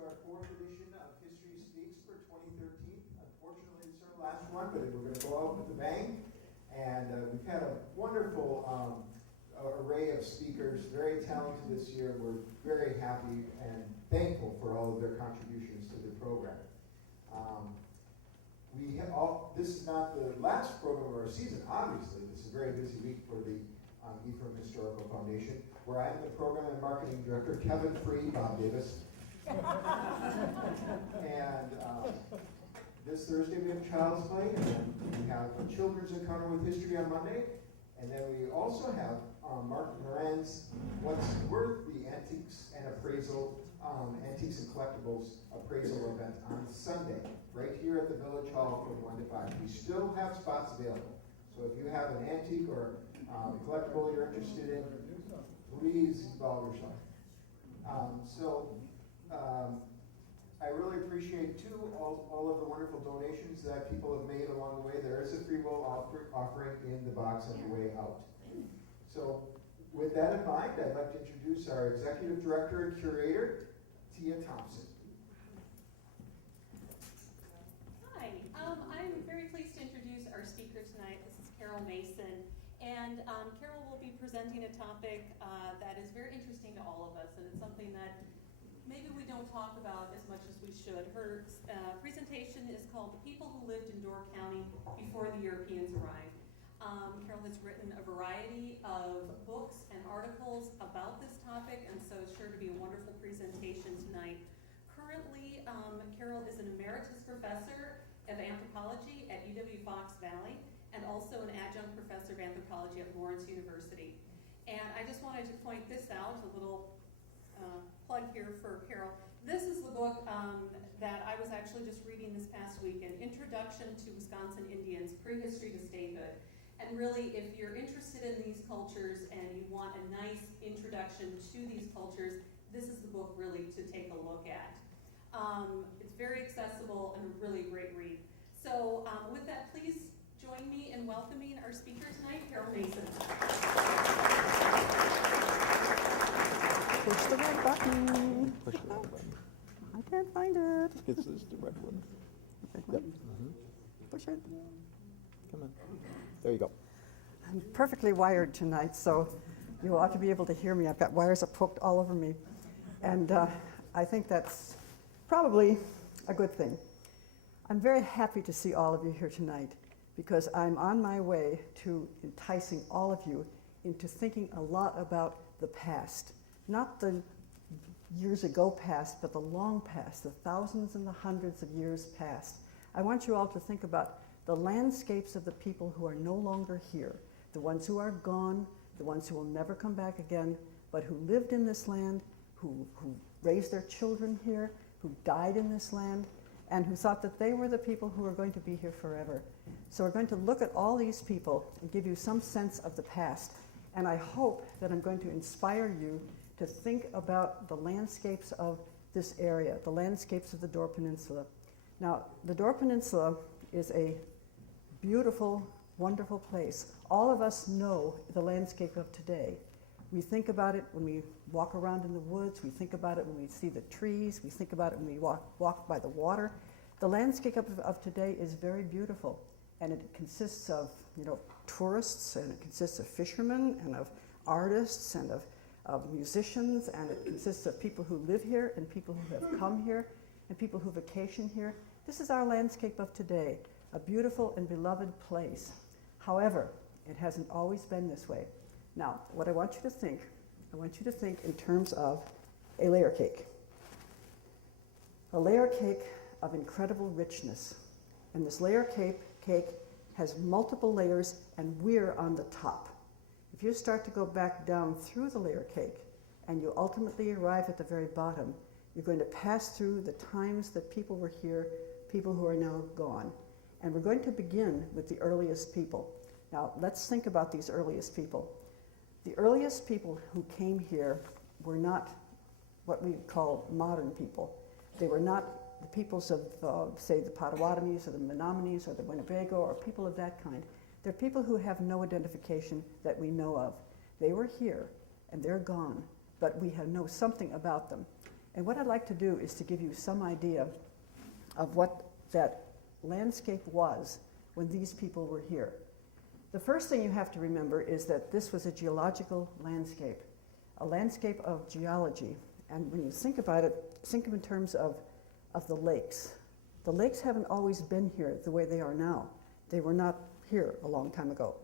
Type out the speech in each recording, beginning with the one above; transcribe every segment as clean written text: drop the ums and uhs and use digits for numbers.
to our fourth edition of History Speaks for 2013. Unfortunately, it's our last one, but we're going to go out with a bang. And we've had a wonderful array of speakers, very talented this year. We're very happy and thankful for all of their contributions to the program. This is not the last program of our season, obviously. This is a very busy week for the Ephraim Historical Foundation, where I am the Program and Marketing Director, Kevin Free, Bob Davis. And this Thursday we have Child's Play, and then we have a Children's Encounter with History on Monday. And then we also have Mark Moran's What's Worth, the Antiques and Appraisal, Antiques and Collectibles Appraisal event on Sunday, right here at the Village Hall from 1 to 5. We still have spots available. So if you have an antique or collectible you're interested in, please involve yourself. I really appreciate, too, all of the wonderful donations that people have made along the way. There is a free will offering in the box on the way out. So with that in mind, I'd like to introduce our Executive Director and Curator, Tia Thompson. Hi, I'm very pleased to introduce our speaker tonight. This is Carol Mason. And Carol will be presenting a topic that is very interesting to all of us, and it's something that maybe we don't talk about as much as we should. Her presentation is called The People Who Lived in Door County Before the Europeans Arrived. Carol has written a variety of books and articles about this topic, and so it's sure to be a wonderful presentation tonight. Currently, Carol is an emeritus professor of anthropology at UW-Fox Valley, and also an adjunct professor of anthropology at Lawrence University. And I just wanted to point this out, a little plug here for Carol. This is the book that I was actually just reading this past week, An Introduction to Wisconsin Indians, Prehistory to Statehood. And really, if you're interested in these cultures and you want a nice introduction to these cultures, this is the book really to take a look at. It's very accessible and a really great read. So with that, please join me in welcoming our speaker tonight, Carol Mason. Push the red button. Push the red button. I can't find it. It's the red one. Red Yep. one? Push it. Come on. There you go. I'm perfectly wired tonight, so you ought to be able to hear me. I've got wires poked all over me. And I think that's probably a good thing. I'm very happy to see all of you here tonight because I'm on my way to enticing all of you into thinking a lot about the past. Not the years ago past, but the long past, the thousands and the hundreds of years past. I want you all to think about the landscapes of the people who are no longer here, the ones who are gone, the ones who will never come back again, but who lived in this land, who raised their children here, who died in this land, and who thought that they were the people who were going to be here forever. So we're going to look at all these people and give you some sense of the past. And I hope that I'm going to inspire you to think about the landscapes of this area, the landscapes of the Door Peninsula. Now, the Door Peninsula is a beautiful, wonderful place. All of us know the landscape of today. We think about it when we walk around in the woods. We think about it when we see the trees. We think about it when we walk by the water. The landscape of today is very beautiful, and it consists of tourists, and it consists of fishermen, and of artists, and of musicians, and it consists of people who live here, and people who have come here, and people who vacation here. This is our landscape of today, a beautiful and beloved place. However, it hasn't always been this way. Now, what I want you to think in terms of a layer cake. A layer cake of incredible richness. And this layer cake has multiple layers, and we're on the top. If you start to go back down through the layer cake, and you ultimately arrive at the very bottom, you're going to pass through the times that people were here, people who are now gone. And we're going to begin with the earliest people. Now, let's think about these earliest people. The earliest people who came here were not what we call modern people. They were not the peoples of, say, the Potawatomis or the Menominees or the Winnebago or people of that kind. They're people who have no identification that we know of. They were here, and they're gone, but we know something about them. And what I'd like to do is to give you some idea of what that landscape was when these people were here. The first thing you have to remember is that this was a geological landscape, a landscape of geology. And when you think about it, think of it in terms of the lakes. The lakes haven't always been here the way they are now. They were not here a long time ago.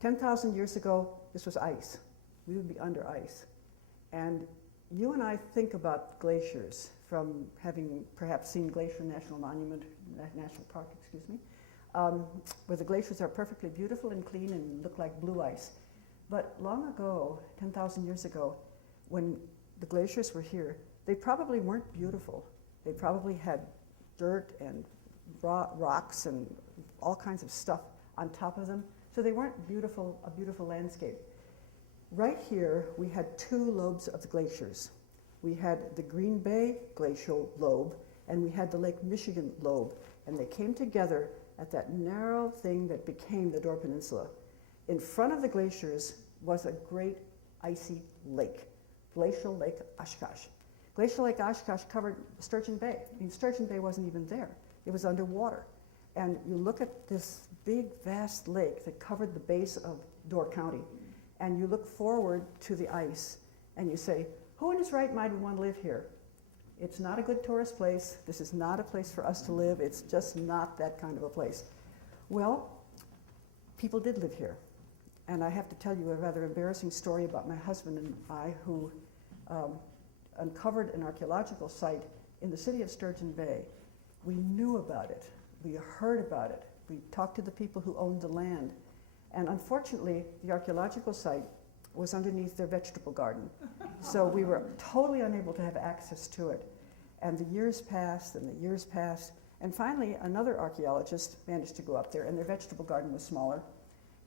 10,000 years ago, this was ice. We would be under ice. And you and I think about glaciers from having perhaps seen Glacier National Monument, National Park, excuse me, where the glaciers are perfectly beautiful and clean and look like blue ice. But long ago, 10,000 years ago, when the glaciers were here, they probably weren't beautiful. They probably had dirt and rocks and all kinds of stuff on top of them. So they weren't a beautiful landscape. Right here, we had two lobes of the glaciers. We had the Green Bay glacial lobe, and we had the Lake Michigan lobe, and they came together at that narrow thing that became the Door Peninsula. In front of the glaciers was a great icy lake, Glacial Lake Oshkosh. Glacial Lake Oshkosh covered Sturgeon Bay. I mean, Sturgeon Bay wasn't even there. It was underwater. And you look at this big, vast lake that covered the base of Door County, and you look forward to the ice, and you say, who in his right mind would want to live here? It's not a good tourist place. This is not a place for us to live. It's just not that kind of a place. Well, people did live here. And I have to tell you a rather embarrassing story about my husband and I, who uncovered an archaeological site in the city of Sturgeon Bay. We knew about it. We heard about it. We talked to the people who owned the land. And unfortunately, the archaeological site was underneath their vegetable garden. So we were totally unable to have access to it. And the years passed and the years passed. And finally, another archaeologist managed to go up there, and their vegetable garden was smaller,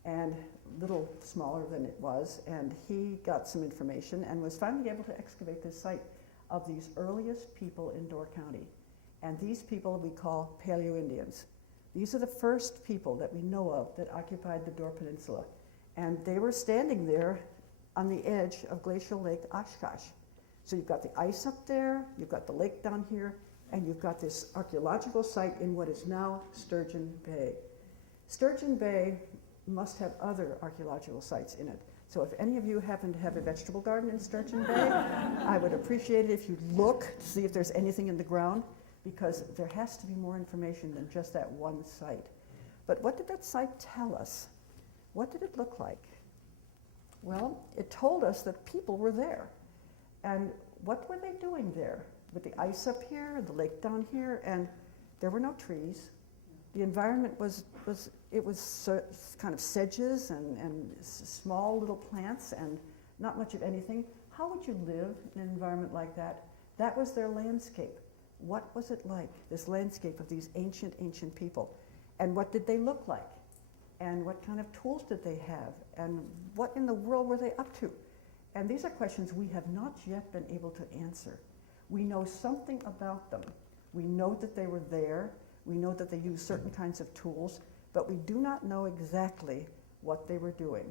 and a little smaller than it was. And he got some information and was finally able to excavate this site of these earliest people in Door County. And these people we call Paleo-Indians. These are the first people that we know of that occupied the Door Peninsula. And they were standing there on the edge of Glacial Lake Oshkosh. So you've got the ice up there, you've got the lake down here, and you've got this archaeological site in what is now Sturgeon Bay. Sturgeon Bay must have other archaeological sites in it. So if any of you happen to have a vegetable garden in Sturgeon Bay, I would appreciate it if you look to see if there's anything in the ground, because there has to be more information than just that one site. But what did that site tell us? What did it look like? Well, it told us that people were there. And what were they doing there? With the ice up here and the lake down here, and there were no trees. The environment was kind of sedges and small little plants and not much of anything. How would you live in an environment like that? That was their landscape. What was it like, this landscape of these ancient, ancient people? And what did they look like? And what kind of tools did they have? And what in the world were they up to? And these are questions we have not yet been able to answer. We know something about them. We know that they were there. We know that they used certain kinds of tools, but we do not know exactly what they were doing.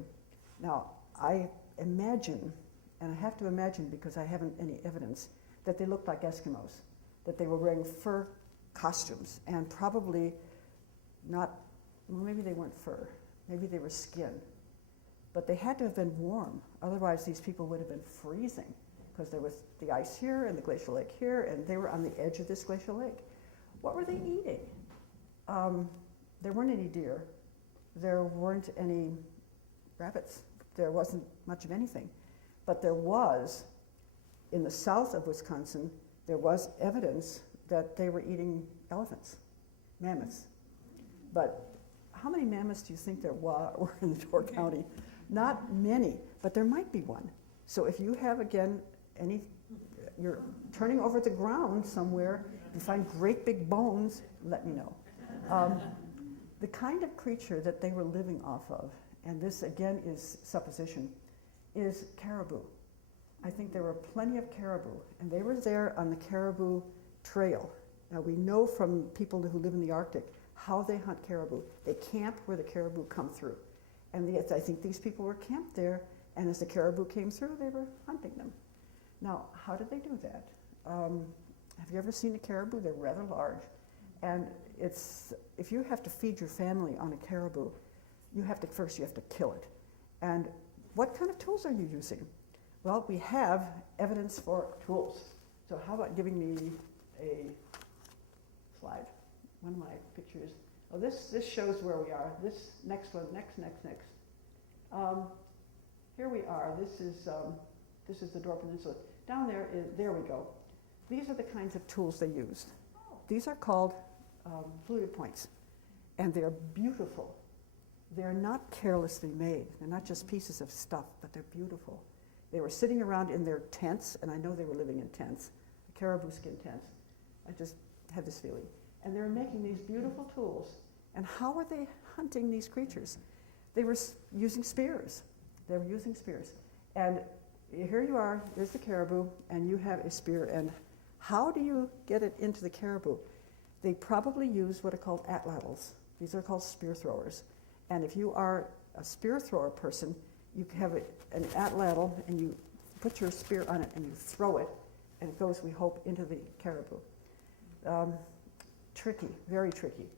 Now, I imagine, and I have to imagine because I haven't any evidence, that they looked like Eskimos, that they were wearing fur costumes, and probably not, well, maybe they weren't fur, maybe they were skin. But they had to have been warm, otherwise these people would have been freezing, because there was the ice here and the glacial lake here, and they were on the edge of this glacial lake. What were they eating? There weren't any deer. There weren't any rabbits. There wasn't much of anything. But there was, in the south of Wisconsin, there was evidence that they were eating elephants, mammoths. But how many mammoths do you think there were in Door County? Not many, but there might be one. So if you have, again, you're turning over the ground somewhere, you find great big bones, let me know. The kind of creature that they were living off of, and this again is supposition, is caribou. I think there were plenty of caribou, and they were there on the caribou trail. Now we know from people who live in the Arctic how they hunt caribou. They camp where the caribou come through. And I think these people were camped there, and as the caribou came through, they were hunting them. Now, how did they do that? have you ever seen a caribou? They're rather large. And if you have to feed your family on a caribou, first you have to kill it. And what kind of tools are you using? Well, we have evidence for tools. So how about giving me a slide? One of my pictures. Oh, this shows where we are. This next one, next. Here we are. This is the Dore Peninsula. Down there we go. These are the kinds of tools they used. These are called fluted points, and they're beautiful. They're not carelessly made. They're not just pieces of stuff, but they're beautiful. They were sitting around in their tents, and I know they were living in tents, caribou skin tents. I just had this feeling. And they were making these beautiful tools. And how were they hunting these creatures? They were using spears. And here you are, there's the caribou, and you have a spear. And how do you get it into the caribou? They probably use what are called atlatls. These are called spear throwers. And if you are a spear thrower person, you have an atlatl, and you put your spear on it, and you throw it, and it goes, we hope, into the caribou. Tricky, very tricky.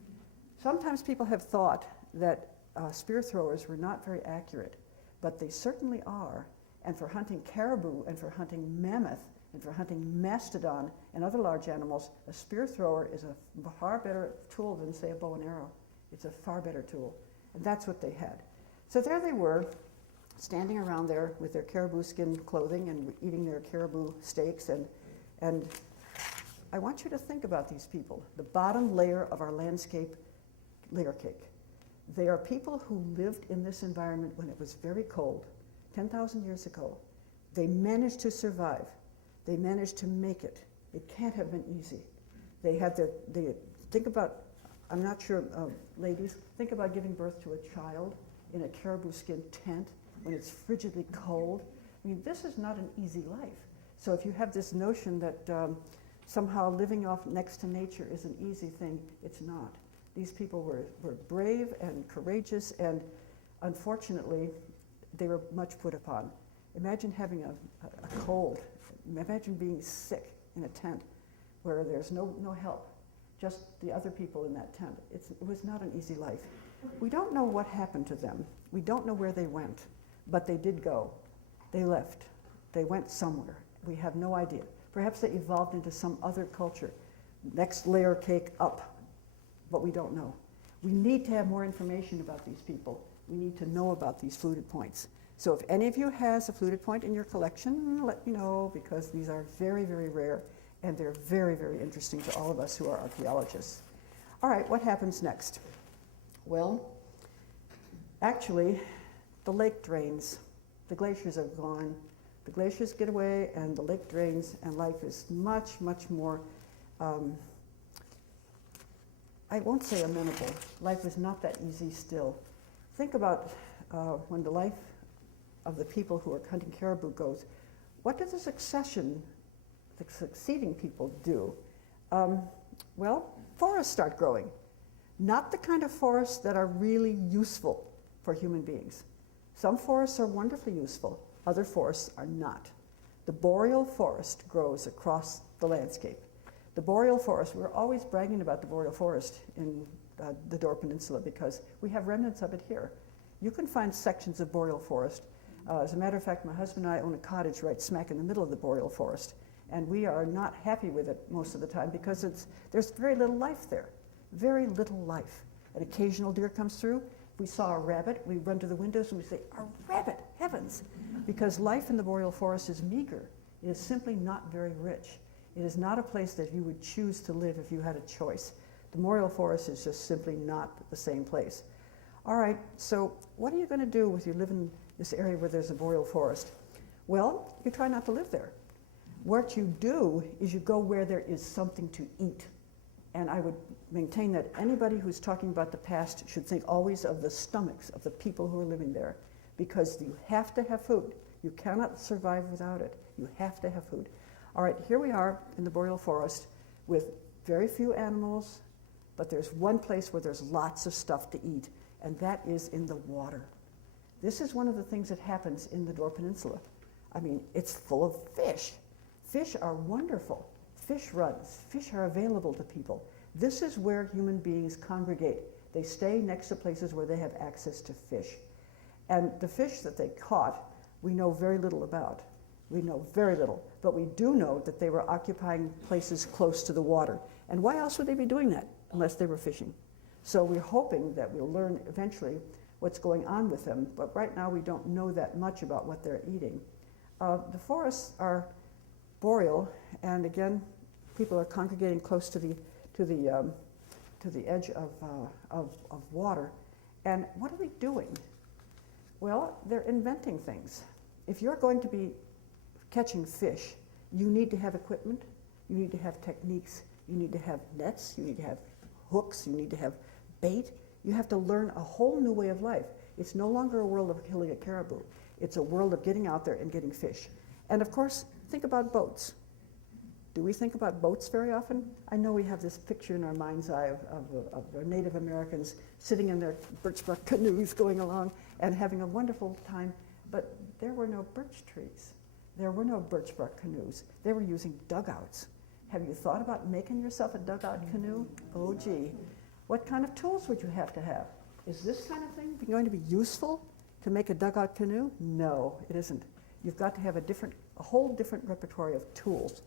Sometimes people have thought that spear throwers were not very accurate, but they certainly are. And for hunting caribou, and for hunting mammoth, and for hunting mastodon and other large animals, a spear thrower is a far better tool than, say, a bow and arrow. It's a far better tool. And that's what they had. So there they were, standing around there with their caribou skin clothing and eating their caribou steaks. And I want you to think about these people, the bottom layer of our landscape layer cake. They are people who lived in this environment when it was very cold, 10,000 years ago. They managed to survive. They managed to make it. It can't have been easy. Think about, I'm not sure, ladies, think about giving birth to a child in a caribou skin tent when it's frigidly cold. I mean, this is not an easy life. So if you have this notion that somehow living off next to nature is an easy thing, it's not. These people were brave and courageous, and unfortunately, they were much put upon. Imagine having a cold. Imagine being sick in a tent where there's no help, just the other people in that tent. It was not an easy life. We don't know what happened to them. We don't know where they went, but they did go. They left. They went somewhere. We have no idea. Perhaps they evolved into some other culture. Next layer cake up, but we don't know. We need to have more information about these people. We need to know about these fluted points. So if any of you has a fluted point in your collection, let me know, because these are very, very rare, and they're very, very interesting to all of us who are archaeologists. All right, what happens next? Well, actually, the lake drains. The glaciers are gone. The glaciers get away, and the lake drains, and life is much, much more, I won't say amenable. Life is not that easy still. Think about when the life of the people who are hunting caribou goes, what does the succeeding people do? Well, forests start growing. Not the kind of forests that are really useful for human beings. Some forests are wonderfully useful. Other forests are not. The boreal forest grows across the landscape. The boreal forest, we're always bragging about the boreal forest in the Dore Peninsula because we have remnants of it here. You can find sections of boreal forest. As a matter of fact, my husband and I own a cottage right smack in the middle of the boreal forest, and we are not happy with it most of the time because there's very little life there, very little life. An occasional deer comes through. If we saw a rabbit, we run to the windows and we say, "A rabbit, heavens!" Because life in the boreal forest is meager. It is simply not very rich. It is not a place that you would choose to live if you had a choice. The boreal forest is just simply not the same place. All right, so what are you going to do if you live in this area where there's a boreal forest? Well, you try not to live there. What you do is you go where there is something to eat. And I would maintain that anybody who's talking about the past should think always of the stomachs of the people who are living there, because you have to have food. You cannot survive without it. You have to have food. All right, here we are in the boreal forest with very few animals, but there's one place where there's lots of stuff to eat, and that is in the water. This is one of the things that happens in the Dore Peninsula. I mean, it's full of fish. Fish are wonderful. fish runs. Fish are available to people. This is where human beings congregate. They stay next to places where they have access to fish. And the fish that they caught, we know very little about. We know very little, but we do know that they were occupying places close to the water. And why else would they be doing that unless they were fishing? So we're hoping that we'll learn eventually what's going on with them, but right now we don't know that much about what they're eating. The forests are boreal, and again, people are congregating close to the edge of water. And what are they doing? Well, they're inventing things. If you're going to be catching fish, you need to have equipment, you need to have techniques, you need to have nets, you need to have hooks, you need to have bait. You have to learn a whole new way of life. It's no longer a world of killing a caribou. It's a world of getting out there and getting fish. And of course, think about boats. Do we think about boats very often? I know we have this picture in our mind's eye of Native Americans sitting in their birch bark canoes going along and having a wonderful time, but there were no birch trees. There were no birch bark canoes. They were using dugouts. Have you thought about making yourself a dugout canoe? Oh gee, what kind of tools would you have to have? Is this kind of thing going to be useful to make a dugout canoe? No, it isn't. You've got to have a whole different repertoire of tools.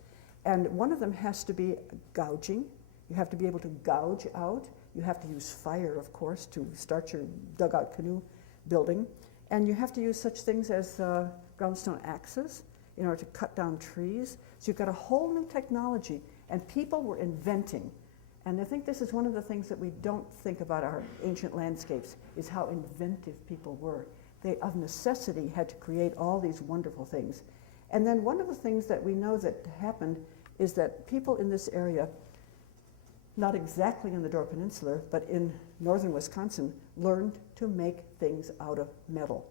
And one of them has to be gouging. You have to be able to gouge out. You have to use fire, of course, to start your dugout canoe building. And you have to use such things as groundstone axes in order to cut down trees. So you've got a whole new technology, and people were inventing. And I think this is one of the things that we don't think about our ancient landscapes, is how inventive people were. They, of necessity, had to create all these wonderful things. And then one of the things that we know that happened is that people in this area, not exactly in the Door Peninsula, but in northern Wisconsin, learned to make things out of metal.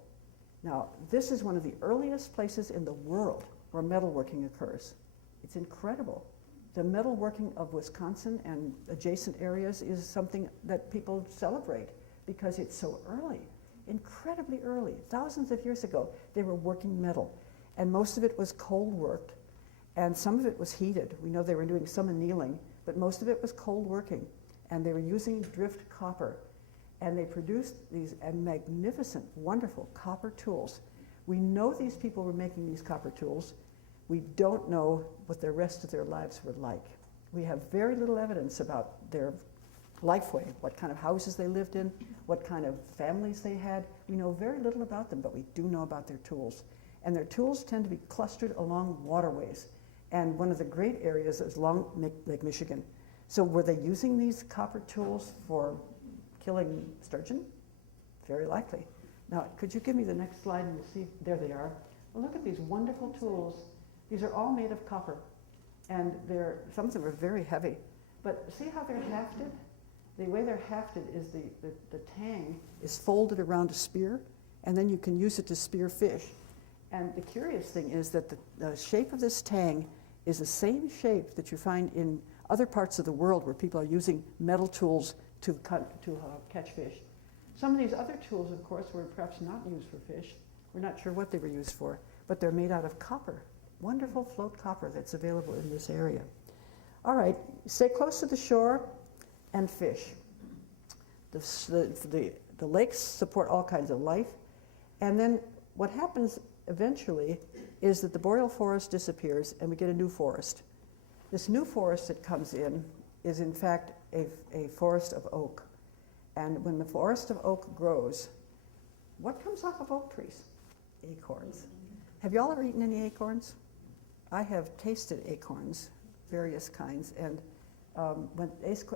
Now, this is one of the earliest places in the world where metalworking occurs. It's incredible. The metalworking of Wisconsin and adjacent areas is something that people celebrate because it's so early, incredibly early. Thousands of years ago, they were working metal, and most of it was cold worked, and some of it was heated. We know they were doing some annealing, but most of it was cold working, and they were using drift copper, and they produced these magnificent, wonderful copper tools. We know these people were making these copper tools. We don't know what the rest of their lives were like. We have very little evidence about their lifeway, what kind of houses they lived in, what kind of families they had. We know very little about them, but we do know about their tools. And their tools tend to be clustered along waterways. And one of the great areas is along Lake Michigan. So were they using these copper tools for killing sturgeon? Very likely. Now, could you give me the next slide and see? There they are. Well, look at these wonderful tools. These are all made of copper. And some of them are very heavy. But see how they're hafted? The way they're hafted is the tang is folded around a spear, and then you can use it to spear fish. And the curious thing is that the shape of this tang is the same shape that you find in other parts of the world where people are using metal tools to catch fish. Some of these other tools, of course, were perhaps not used for fish. We're not sure what they were used for, but they're made out of copper. Wonderful float copper that's available in this area. All right, stay close to the shore and fish. The lakes support all kinds of life. And then what happens eventually is that the boreal forest disappears and we get a new forest. This new forest that comes in is in fact a forest of oak. And when the forest of oak grows, what comes off of oak trees? Acorns. Have you all ever eaten any acorns? I have tasted acorns, various kinds, and when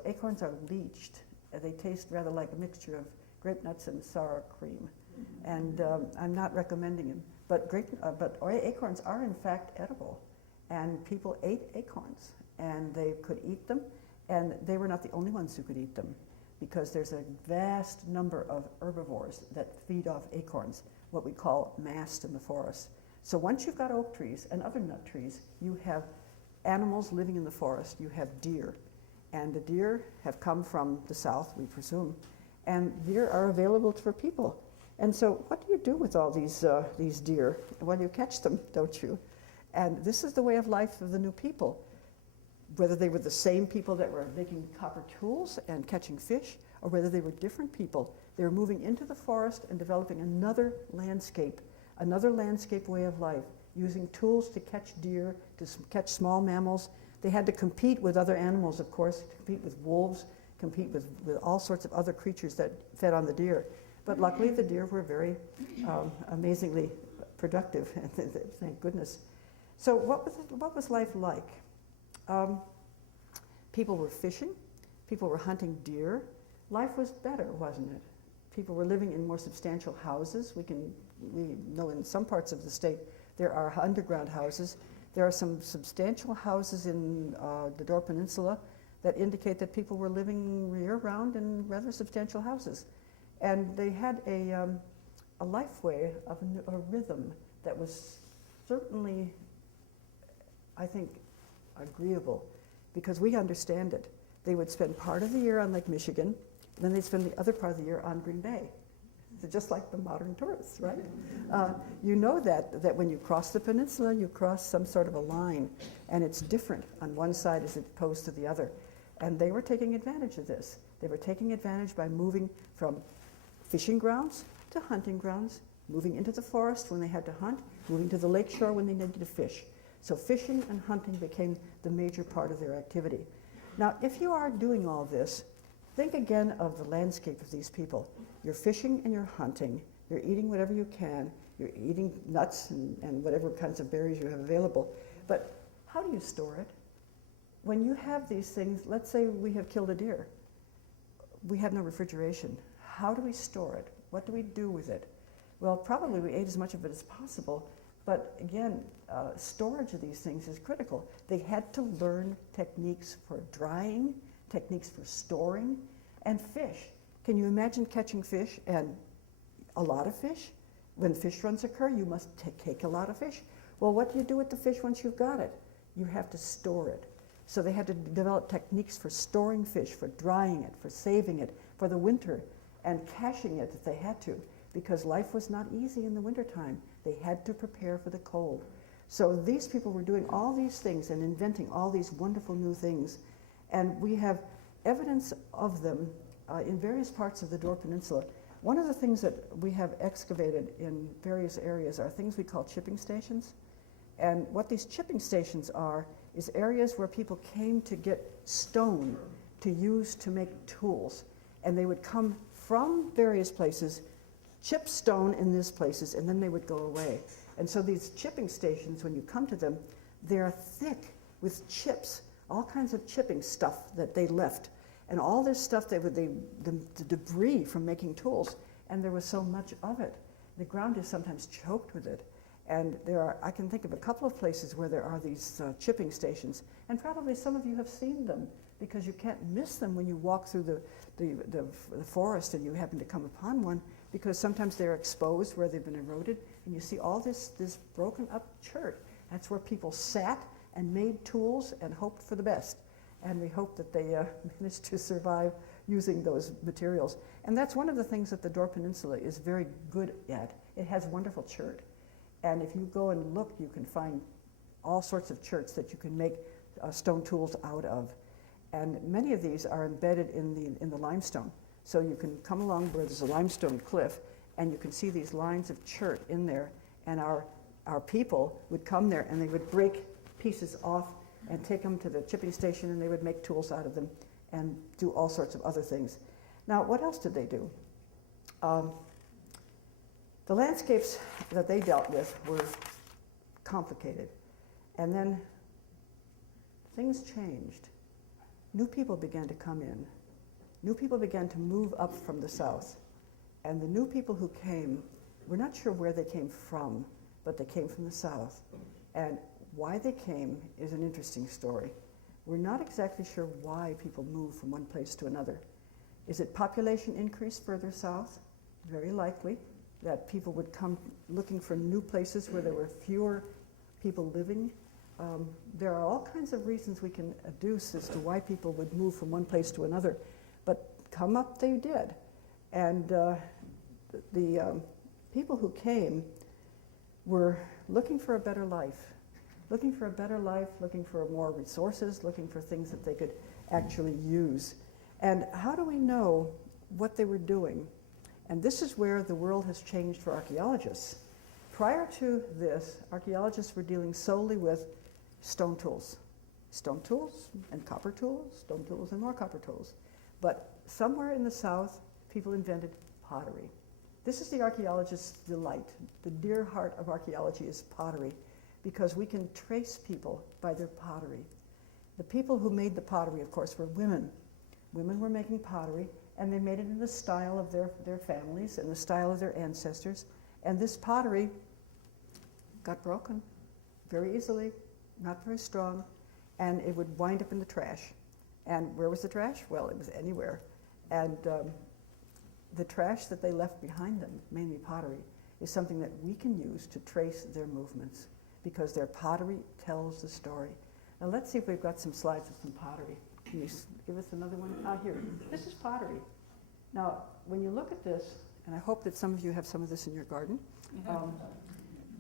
acorns are leached, they taste rather like a mixture of grape nuts and sour cream. And I'm not recommending them. But acorns are in fact edible, and people ate acorns, and they could eat them, and they were not the only ones who could eat them, because there's a vast number of herbivores that feed off acorns, what we call mast in the forest. So once you've got oak trees and other nut trees, you have animals living in the forest. You have deer, and the deer have come from the south, we presume, and deer are available for people. And so what do you do with all these deer? Well, you catch them, don't you? And this is the way of life of the new people. whether they were the same people that were making copper tools and catching fish, or whether they were different people. They were moving into the forest and developing another landscape way of life, using tools to catch deer, to catch small mammals. They had to compete with other animals, of course, compete with wolves, compete with all sorts of other creatures that fed on the deer. But luckily, the deer were very amazingly productive, thank goodness. So what was life like? People were fishing, people were hunting deer. Life was better, wasn't it? People were living in more substantial houses. We know in some parts of the state there are underground houses. There are some substantial houses in the Dore Peninsula that indicate that people were living year-round in rather substantial houses. And they had a life way of a rhythm that was certainly, I think, agreeable, because we understand it. They would spend part of the year on Lake Michigan, and then they'd spend the other part of the year on Green Bay. So just like the modern tourists, right? You know that when you cross the peninsula, you cross some sort of a line, and it's different on one side as opposed to the other. And they were taking advantage of this. They were taking advantage by moving from fishing grounds to hunting grounds, moving into the forest when they had to hunt, moving to the lake shore when they needed to fish. So fishing and hunting became the major part of their activity. Now, if you are doing all this, think again of the landscape of these people. You're fishing and you're hunting. You're eating whatever you can. You're eating nuts and whatever kinds of berries you have available. But how do you store it? When you have these things, let's say we have killed a deer. We have no refrigeration. How do we store it? What do we do with it? Well, probably we ate as much of it as possible. But again, storage of these things is critical. They had to learn techniques for drying, techniques for storing, and fish. Can you imagine catching fish, and a lot of fish? When fish runs occur, you must take a lot of fish. Well, what do you do with the fish once you've got it? You have to store it. So they had to develop techniques for storing fish, for drying it, for saving it, for the winter, and caching it if they had to, because life was not easy in the wintertime. They had to prepare for the cold. So these people were doing all these things and inventing all these wonderful new things. And we have evidence of them in various parts of the Dore Peninsula. One of the things that we have excavated in various areas are things we call chipping stations. And what these chipping stations are is areas where people came to get stone to use to make tools. And they would come from various places, chip stone in these places, and then they would go away. And so these chipping stations, when you come to them, they're thick with chips, all kinds of chipping stuff that they left. And all this stuff, the debris from making tools, and there was so much of it. The ground is sometimes choked with it. And I can think of a couple of places where there are these chipping stations, and probably some of you have seen them, because you can't miss them when you walk through the forest and you happen to come upon one, because sometimes they're exposed where they've been eroded, and you see all this broken up chert. That's where people sat and made tools and hoped for the best. And we hope that they managed to survive using those materials. And that's one of the things that the Dore Peninsula is very good at. It has wonderful chert. And if you go and look, you can find all sorts of cherts that you can make stone tools out of. And many of these are embedded in the limestone. So you can come along where there's a limestone cliff, and you can see these lines of chert in there. And our people would come there, and they would break pieces off and take them to the chipping station, and they would make tools out of them and do all sorts of other things. Now, what else did they do? The landscapes that they dealt with were complicated. And then things changed. New people began to come in. New people began to move up from the south. And the new people who came, we're not sure where they came from, but they came from the south. And why they came is an interesting story. We're not exactly sure why people move from one place to another. Is it population increase further south? Very likely that people would come looking for new places where there were fewer people living. There are all kinds of reasons we can adduce as to why people would move from one place to another, but come up they did. And the people who came were looking for a better life. looking for a better life, looking for more resources, looking for things that they could actually use. And how do we know what they were doing? And this is where the world has changed for archaeologists. Prior to this, archaeologists were dealing solely with stone tools and copper tools, stone tools and more copper tools. But somewhere in the South, people invented pottery. This is the archaeologist's delight. The dear heart of archaeology is pottery, because we can trace people by their pottery. The people who made the pottery, of course, were women. Women were making pottery, and they made it in the style of their families and the style of their ancestors. And this pottery got broken very easily, not very strong, and it would wind up in the trash. And where was the trash? Well, it was anywhere. And the trash that they left behind them, mainly pottery, is something that we can use to trace their movements, because their pottery tells the story. Now let's see if we've got some slides of some pottery. Can you give us another one? Here. This is pottery. Now, when you look at this, and I hope that some of you have some of this in your garden,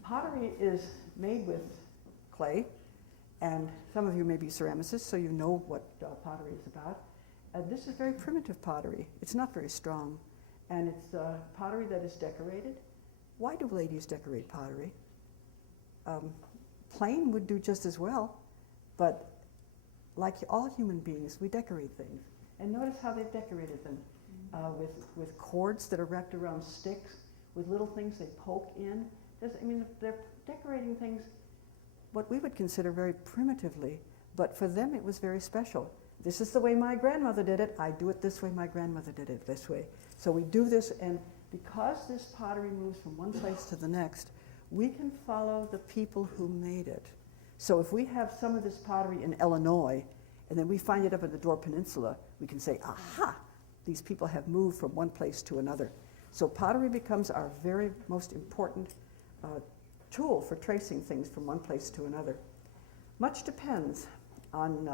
pottery is made with clay, and some of you may be ceramicists, so you know what pottery is about. This is very primitive pottery. It's not very strong, and it's pottery that is decorated. Why do ladies decorate pottery? Plain would do just as well, but like all human beings, we decorate things. And notice how they've decorated them with cords that are wrapped around sticks, with little things they poke in. They're decorating things what we would consider very primitively, but for them it was very special. This is the way my grandmother did it. I do it this way. My grandmother did it this way. So we do this, and because this pottery moves from one place to the next, we can follow the people who made it. So if we have some of this pottery in Illinois, and then we find it up in the Dore Peninsula, we can say, aha, these people have moved from one place to another. So pottery becomes our very most important tool for tracing things from one place to another. Much depends on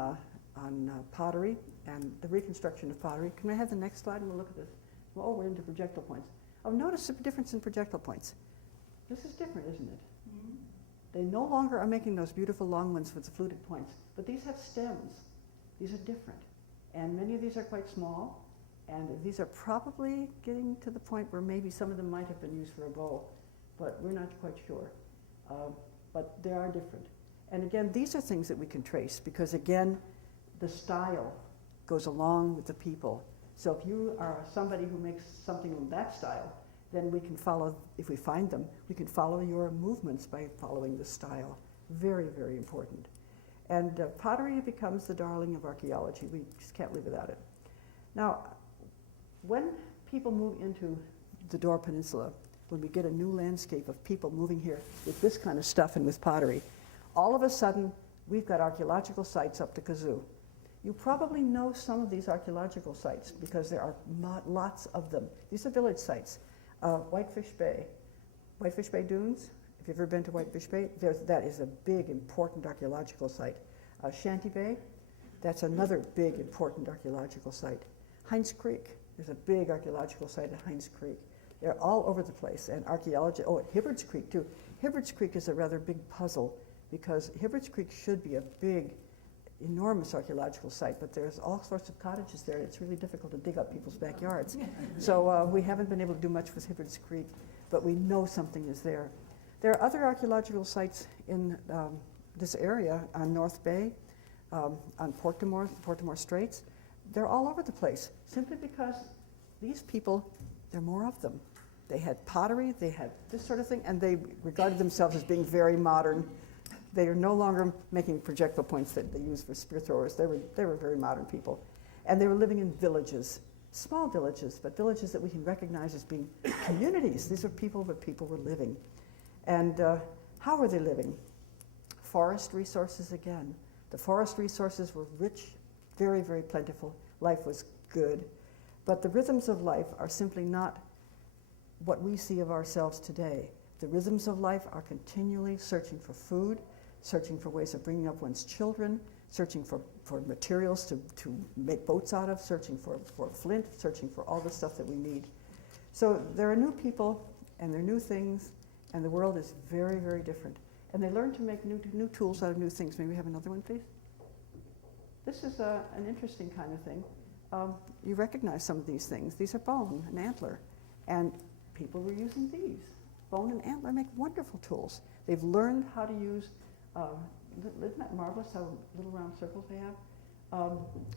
pottery and the reconstruction of pottery. Can I have the next slide and we'll look at this? Well, we're into projectile points. Oh, notice the difference in projectile points. This is different, isn't it? Mm-hmm. They no longer are making those beautiful long ones with the fluted points, but these have stems. These are different. And many of these are quite small, and these are probably getting to the point where maybe some of them might have been used for a bow, but we're not quite sure. But they are different. And again, these are things that we can trace, because again, the style goes along with the people. So if you are somebody who makes something in that style, then we can follow, if we find them, we can follow your movements by following the style. Very, very important. And pottery becomes the darling of archaeology. We just can't live without it. Now, when people move into the Dore Peninsula, when we get a new landscape of people moving here with this kind of stuff and with pottery, all of a sudden, we've got archaeological sites up to kazoo. You probably know some of these archaeological sites because there are lots of them. These are village sites. Whitefish Bay Dunes. If you've ever been to Whitefish Bay, that is a big, important archaeological site. Shanty Bay, that's another big, important archaeological site. Hines Creek, there's a big archaeological site at Hines Creek. They're all over the place, and archaeology, at Hibbard's Creek too. Hibbard's Creek is a rather big puzzle, because Hibbard's Creek should be a big, enormous archaeological site, but there's all sorts of cottages there, and it's really difficult to dig up people's backyards. So we haven't been able to do much with Hibbard's Creek, but we know something is there. There are other archaeological sites in this area on North Bay, on Portimore Straits. They're all over the place, simply because these people, there are more of them. They had pottery, they had this sort of thing, and they regarded themselves as being very modern. They are no longer making projectile points that they use for spear throwers. They were very modern people. And they were living in villages, small villages, but villages that we can recognize as being communities. These were people where people were living. And how were they living? Forest resources again. The forest resources were rich, very, very plentiful. Life was good. But the rhythms of life are simply not what we see of ourselves today. The rhythms of life are continually searching for food, searching for ways of bringing up one's children, searching for materials to make boats out of, searching for flint, searching for all the stuff that we need. So there are new people, and there are new things, and the world is very, very different. And they learn to make new tools out of new things. May we have another one, please? This is an interesting kind of thing. You recognize some of these things. These are bone and antler. And people were using these. Bone and antler make wonderful tools. They've learned how to use, isn't that marvelous how little round circles they have?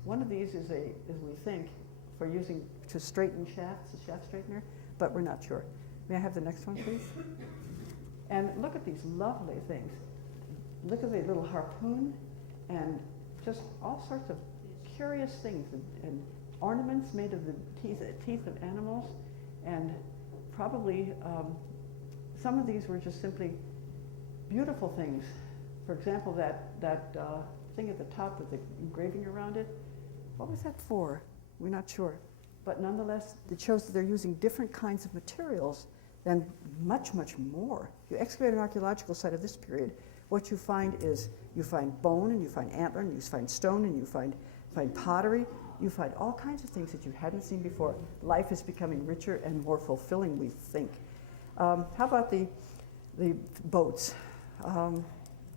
One of these is we think, for using to straighten shafts, a shaft straightener, but we're not sure. May I have the next one, please? And look at these lovely things. Look at the little harpoon and just all sorts of curious things and ornaments made of the teeth of animals, and probably some of these were just simply beautiful things. For example, that thing at the top with the engraving around it, what was that for? We're not sure. But nonetheless, it shows that they're using different kinds of materials than much, much more. You excavate an archaeological site of this period, what you find is you find bone and you find antler and you find stone and you find pottery. You find all kinds of things that you hadn't seen before. Life is becoming richer and more fulfilling, we think. How about the boats?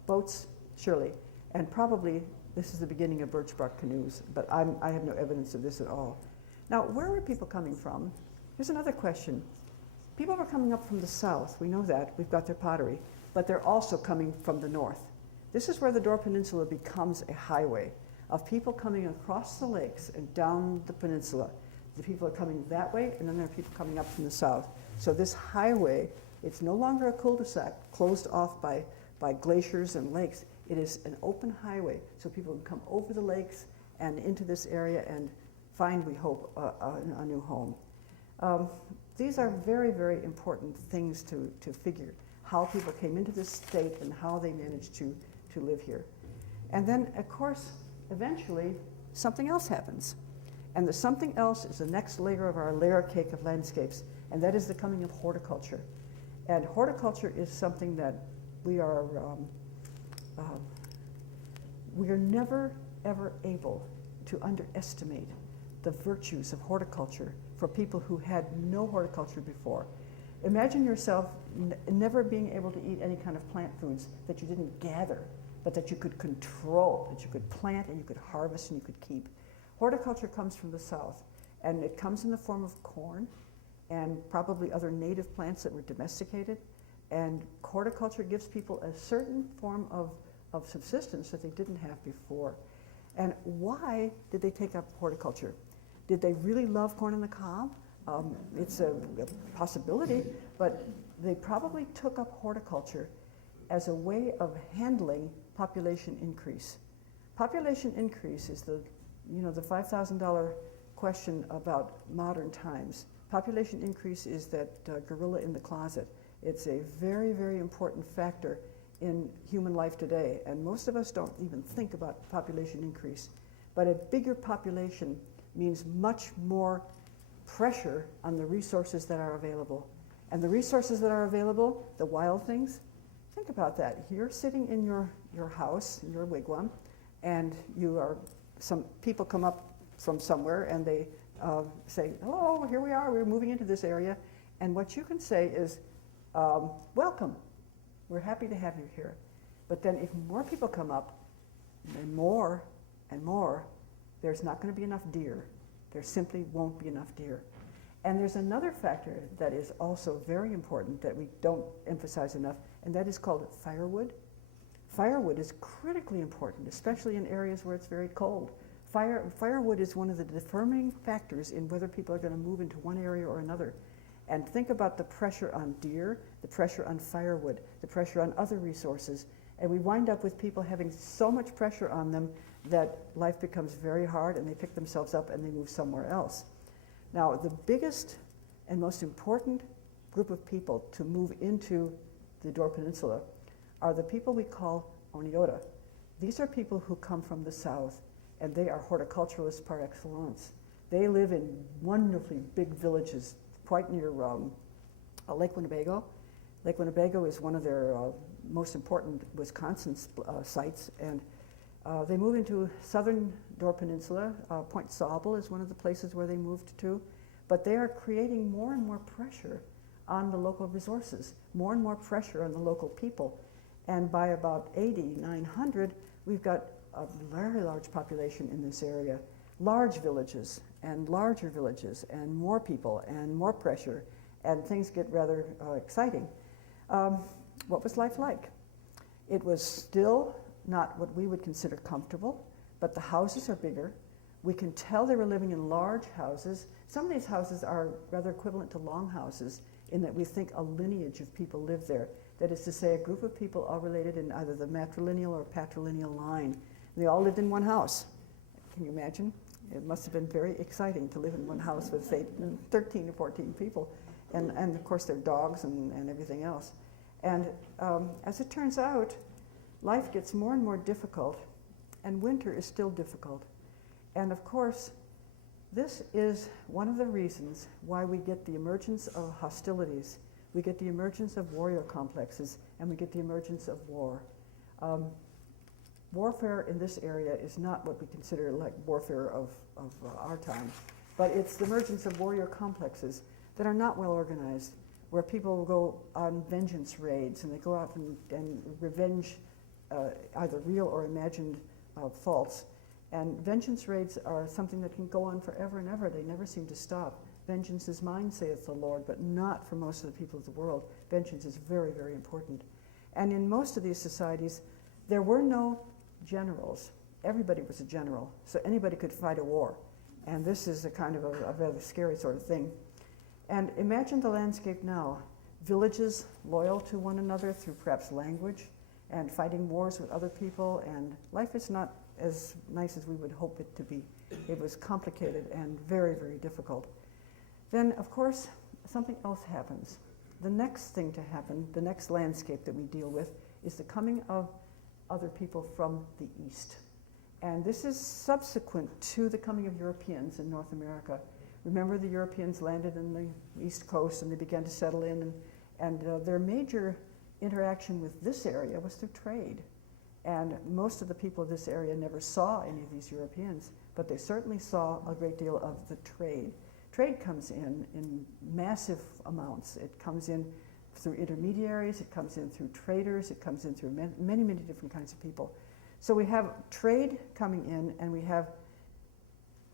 Boats, surely. And probably this is the beginning of birch bark canoes, but I have no evidence of this at all. Now, where were people coming from? Here's another question. People were coming up from the south. We know that. We've got their pottery. But they're also coming from the north. This is where the Dore Peninsula becomes a highway of people coming across the lakes and down the peninsula. The people are coming that way, and then there are people coming up from the south. So this highway, it's no longer a cul-de-sac closed off by glaciers and lakes. It is an open highway, so people can come over the lakes and into this area and find, we hope, a new home. These are very, very important things to figure, how people came into this state and how they managed to live here. And then, of course, eventually, something else happens. And the something else is the next layer of our layer cake of landscapes, and that is the coming of horticulture. And horticulture is something that we are never, ever able to underestimate the virtues of horticulture for people who had no horticulture before. Imagine yourself never being able to eat any kind of plant foods that you didn't gather, but that you could control, that you could plant and you could harvest and you could keep. Horticulture comes from the south, and it comes in the form of corn and probably other native plants that were domesticated. And horticulture gives people a certain form of subsistence that they didn't have before. And why did they take up horticulture? Did they really love corn on the cob? It's a possibility, but they probably took up horticulture as a way of handling population increase. Population increase is the $5,000 question about modern times. Population increase is that gorilla in the closet. It's a very, very important factor in human life today, and most of us don't even think about population increase. But a bigger population means much more pressure on the resources that are available. And the resources that are available, the wild things, think about that. You're sitting in your house, in your wigwam, and some people come up from somewhere and they say, hello, here we are, we're moving into this area. And what you can say is, welcome, we're happy to have you here. But then if more people come up, and more, there's not going to be enough deer. There simply won't be enough deer. And there's another factor that is also very important that we don't emphasize enough, and that is called firewood. Firewood is critically important, especially in areas where it's very cold. Firewood is one of the determining factors in whether people are going to move into one area or another. And think about the pressure on deer, the pressure on firewood, the pressure on other resources, and we wind up with people having so much pressure on them that life becomes very hard and they pick themselves up and they move somewhere else. Now, the biggest and most important group of people to move into the Dore Peninsula are the people we call Oneota. These are people who come from the south, and they are horticulturalists par excellence. They live in wonderfully big villages quite near Lake Winnebago. Lake Winnebago is one of their most important Wisconsin sites, and they move into southern Dore Peninsula. Point Sauble is one of the places where they moved to, but they are creating more and more pressure on the local resources, more and more pressure on the local people. And by about 80, 900, we've got a very large population in this area. Large villages and larger villages and more people and more pressure, and things get rather exciting. What was life like? It was still not what we would consider comfortable, but the houses are bigger. We can tell they were living in large houses. Some of these houses are rather equivalent to longhouses in that we think a lineage of people lived there. That is to say, a group of people all related in either the matrilineal or patrilineal line. And they all lived in one house. Can you imagine? It must have been very exciting to live in one house with, say, 13 or 14 people. And of course, their dogs and everything else. And as it turns out, life gets more and more difficult, and winter is still difficult. And of course, this is one of the reasons why we get the emergence of hostilities, we get the emergence of warrior complexes, and we get the emergence of war. Warfare in this area is not what we consider like warfare of our time, but it's the emergence of warrior complexes that are not well organized, where people go on vengeance raids and they go out and revenge either real or imagined faults. And vengeance raids are something that can go on forever and ever. They never seem to stop. Vengeance is mine, saith the Lord, but not for most of the people of the world. Vengeance is very, very important. And in most of these societies, there were no generals. Everybody was a general, so anybody could fight a war. And this is a kind of a rather scary sort of thing. And imagine the landscape now. Villages loyal to one another through perhaps language and fighting wars with other people, and life is not as nice as we would hope it to be. It was complicated and very, very difficult. Then, of course, something else happens. The next thing to happen, the next landscape that we deal with, is the coming of other people from the East. And this is subsequent to the coming of Europeans in North America. Remember, the Europeans landed in the East Coast and they began to settle in, and their major interaction with this area was through trade. And most of the people of this area never saw any of these Europeans, but they certainly saw a great deal of the trade. Trade comes in massive amounts. It comes in through intermediaries, it comes in through traders, it comes in through many, many different kinds of people. So we have trade coming in, and we have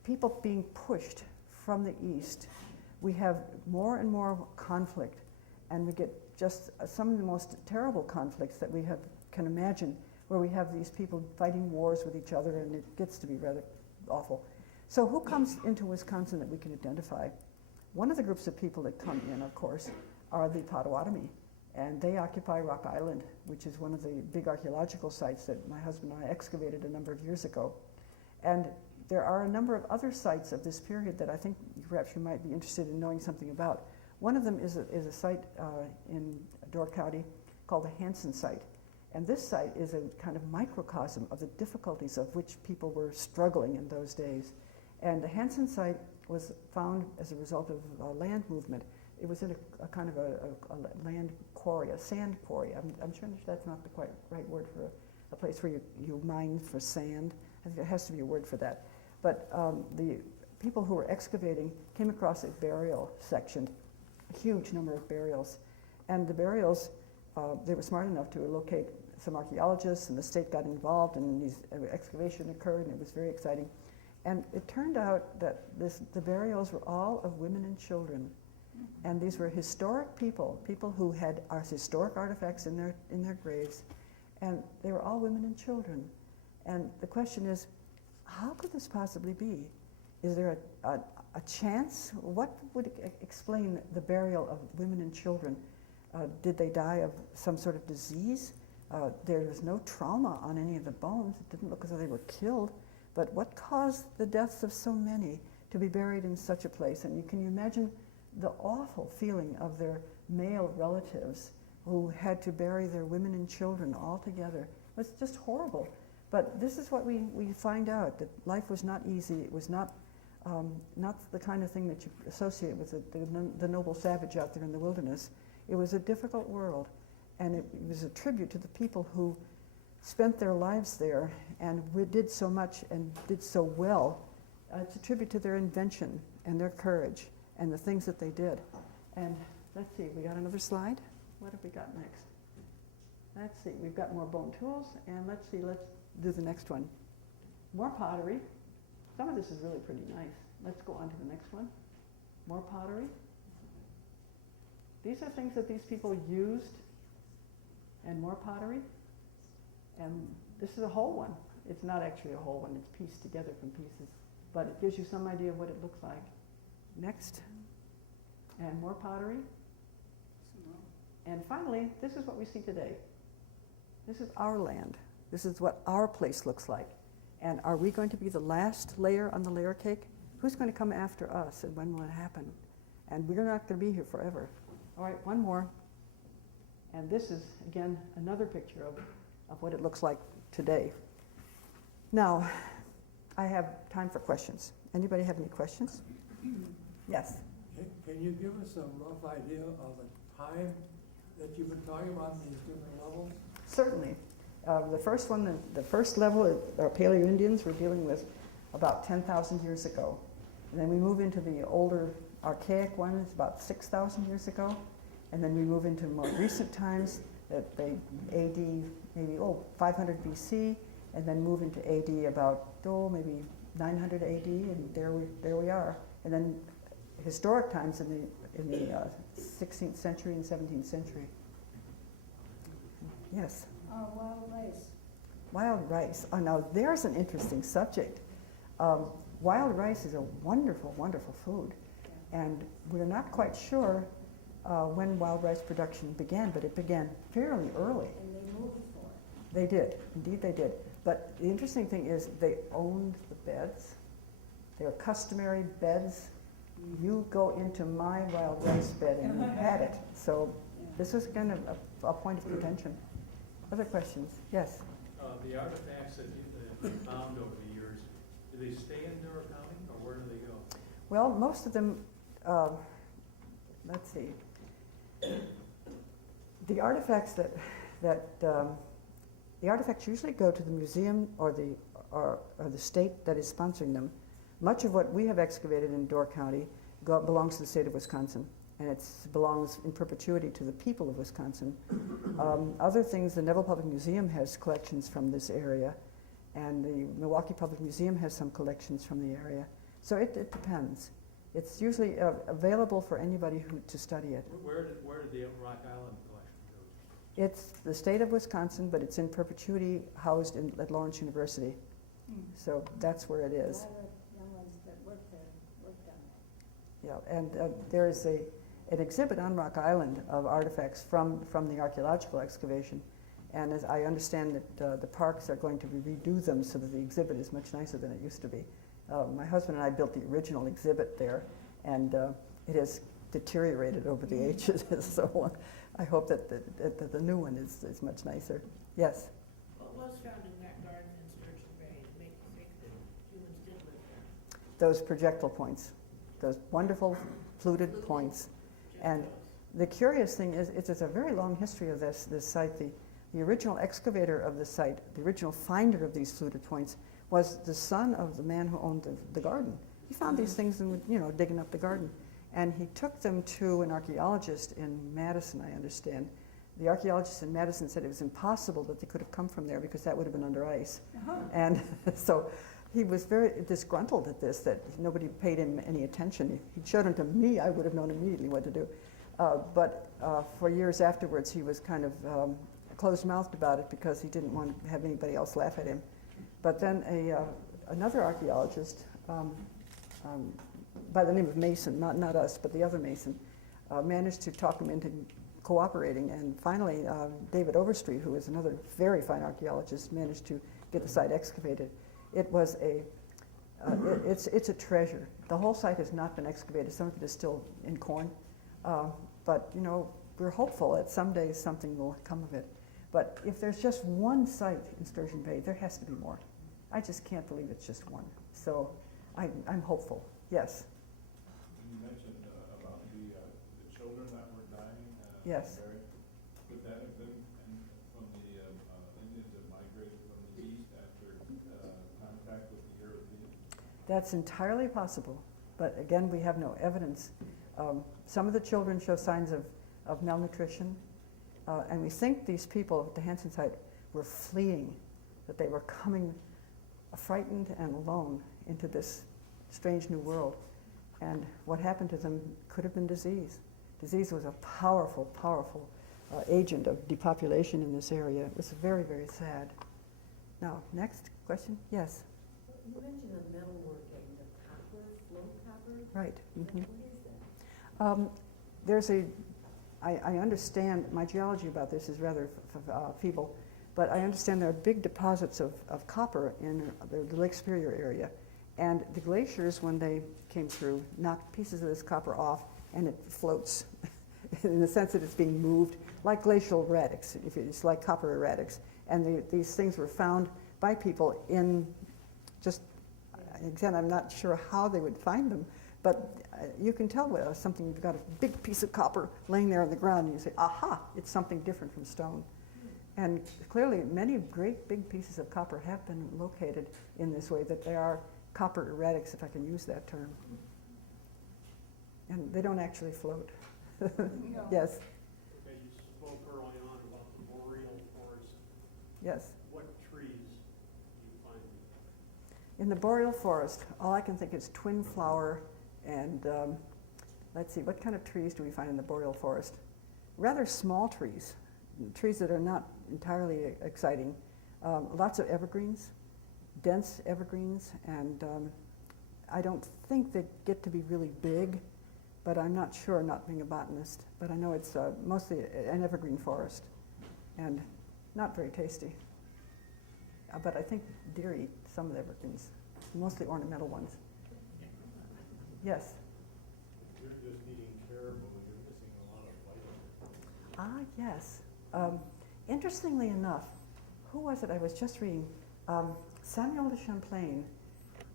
people being pushed from the East. We have more and more conflict, and we get just some of the most terrible conflicts that we can imagine, where we have these people fighting wars with each other, and it gets to be rather awful. So who comes into Wisconsin that we can identify? One of the groups of people that come in, of course, are the Potawatomi, and they occupy Rock Island, which is one of the big archaeological sites that my husband and I excavated a number of years ago. And there are a number of other sites of this period that I think perhaps you might be interested in knowing something about. One of them is a site in Door County called the Hansen site. And this site is a kind of microcosm of the difficulties of which people were struggling in those days. And the Hansen site was found as a result of a land movement. It was in a kind of a land quarry, a sand quarry. I'm sure that's not the quite right word for a place where you mine for sand. I think there has to be a word for that. But the people who were excavating came across a burial section, a huge number of burials. And the burials, they were smart enough to locate some archaeologists, and the state got involved, and these excavation occurred, and it was very exciting. And it turned out that the burials were all of women and children. And these were historic people who had historic artifacts in their graves, and they were all women and children. And the question is, how could this possibly be? Is there a chance? What would explain the burial of women and children? Did they die of some sort of disease? There was no trauma on any of the bones. It didn't look as though they were killed. But what caused the deaths of so many to be buried in such a place? And can you imagine the awful feeling of their male relatives who had to bury their women and children all together? It was just horrible. But this is what we find out, that life was not easy. It was not the kind of thing that you associate with the noble savage out there in the wilderness. It was a difficult world, and it was a tribute to the people who spent their lives there and did so much and did so well. It's a tribute to their invention and their courage and the things that they did. And let's see, we got another slide? What have we got next? Let's see, we've got more bone tools, and let's see, let's do the next one. More pottery. Some of this is really pretty nice. Let's go on to the next one. More pottery. These are things that these people used, and more pottery. And this is a whole one. It's not actually a whole one, it's pieced together from pieces, but it gives you some idea of what it looks like. Next. And more pottery. And finally, this is what we see today. This is our land. This is what our place looks like. And are we going to be the last layer on the layer cake? Who's going to come after us, and when will it happen? And we're not going to be here forever. All right, one more. And this is, again, another picture of what it looks like today. Now, I have time for questions. Anybody have any questions? Yes? Can you give us a rough idea of the time that you've been talking about in these different levels? Certainly. The first one, the first level, our Paleo-Indians were dealing with about 10,000 years ago. And then we move into the older archaic one, it's about 6,000 years ago. And then we move into more recent times, that they AD maybe, 500 BC, and then move into AD about, maybe 900 AD, and there we are. And then historic times in the 16th century and 17th century. Yes? Wild rice. Wild rice. Oh, now there's an interesting subject. Wild rice is a wonderful, wonderful food. And we're not quite sure when wild rice production began, but it began fairly early. And they moved for it. They did, indeed they did. But the interesting thing is they owned the beds. They were customary beds. You go into my wild rice bed and you had it. So this was kind of a point of contention. Other questions? Yes? The artifacts that you found over the years, do they stay in Door County, or where do they go? Well, most of them, let's see. The artifacts the artifacts usually go to the museum or the state that is sponsoring them. Much of what we have excavated in Door County belongs to the state of Wisconsin, and it belongs in perpetuity to the people of Wisconsin. Other things, the Neville Public Museum has collections from this area, and the Milwaukee Public Museum has some collections from the area. So it depends. It's usually available for anybody to study it. Where did the Rock Island collection go? It's the state of Wisconsin, but it's in perpetuity housed at Lawrence University. So that's where it A is. lot of young ones that worked there worked on it. Yeah, and there is an exhibit on Rock Island of artifacts from the archaeological excavation. And as I understand that the parks are going to redo them so that the exhibit is much nicer than it used to be. My husband and I built the original exhibit there, and it has deteriorated over the ages. So I hope that the new one is much nicer. Yes? What was found in that garden in Sturgeon Bay to make you think that humans did live there? Those projectile points, those wonderful fluted points. And the curious thing is, it's a very long history of this site. The original excavator of the site, the original finder of these fluted points, was the son of the man who owned the garden. He found these things and, digging up the garden. And he took them to an archaeologist in Madison, I understand. The archaeologist in Madison said it was impossible that they could have come from there because that would have been under ice. And so he was very disgruntled at this, that nobody paid him any attention. He showed them to me, I would have known immediately what to do. But for years afterwards, he was kind of closed-mouthed about it because he didn't want to have anybody else laugh at him. But then another archaeologist by the name of Mason, not us, but the other Mason, managed to talk him into cooperating. And finally, David Overstreet, who is another very fine archaeologist, managed to get the site excavated. It was it's a treasure. The whole site has not been excavated. Some of it is still in corn. But, we're hopeful that someday something will come of it. But if there's just one site in Sturgeon Bay, there has to be more. I just can't believe it's just one. So I'm hopeful. Yes? You mentioned about the children that were dying. Yes. Buried. Could that have been from the Indians that migrated from the east after contact with the Europeans? That's entirely possible. But again, we have no evidence. Some of the children show signs of malnutrition. And we think these people at the Hansen site were fleeing, that they were coming frightened and alone into this strange new world. And what happened to them could have been disease. Disease was a powerful, powerful agent of depopulation in this area. It was very, very sad. Now, next question? Yes, You mentioned the metalworking, the copper, float copper. right. Mhm. What is that? There's I understand, my geology about this is rather feeble, but I understand there are big deposits of copper in the Lake Superior area. And the glaciers, when they came through, knocked pieces of this copper off, and it floats in the sense that it's being moved, like glacial erratics, it's like copper erratics. And these things were found by people in just, again, I'm not sure how they would find them, but you can tell something, you've got a big piece of copper laying there on the ground, and you say, aha, it's something different from stone. And clearly, many great big pieces of copper have been located in this way, that they are copper erratics, if I can use that term. And they don't actually float. Yes, Okay, you spoke early on about the boreal forest. yes. What trees do you find? In the boreal forest, all I can think is twin flower and, let's see, what kind of trees do we find in the boreal forest? Rather small trees, trees that are not entirely exciting. Lots of evergreens, dense evergreens, and I don't think they get to be really big, but I'm not sure, not being a botanist, but I know it's mostly an evergreen forest and not very tasty. But I think deer eat some of the evergreens, mostly ornamental ones. Yes? You're just eating caribou, you're missing a lot of vitamins. Yes. Interestingly enough, who was it I was just reading? Samuel de Champlain,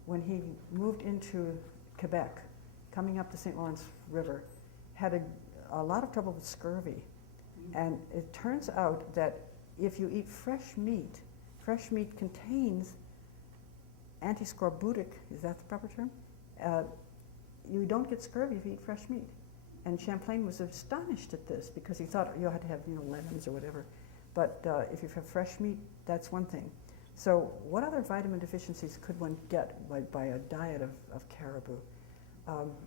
when he moved into Quebec, coming up the St. Lawrence River, had a lot of trouble with scurvy. And it turns out that if you eat fresh meat contains antiscorbutic, is that the proper term? You don't get scurvy if you eat fresh meat. And Champlain was astonished at this because he thought you had to have, lemons or whatever. But if you have fresh meat, that's one thing. So what other vitamin deficiencies could one get by a diet of caribou?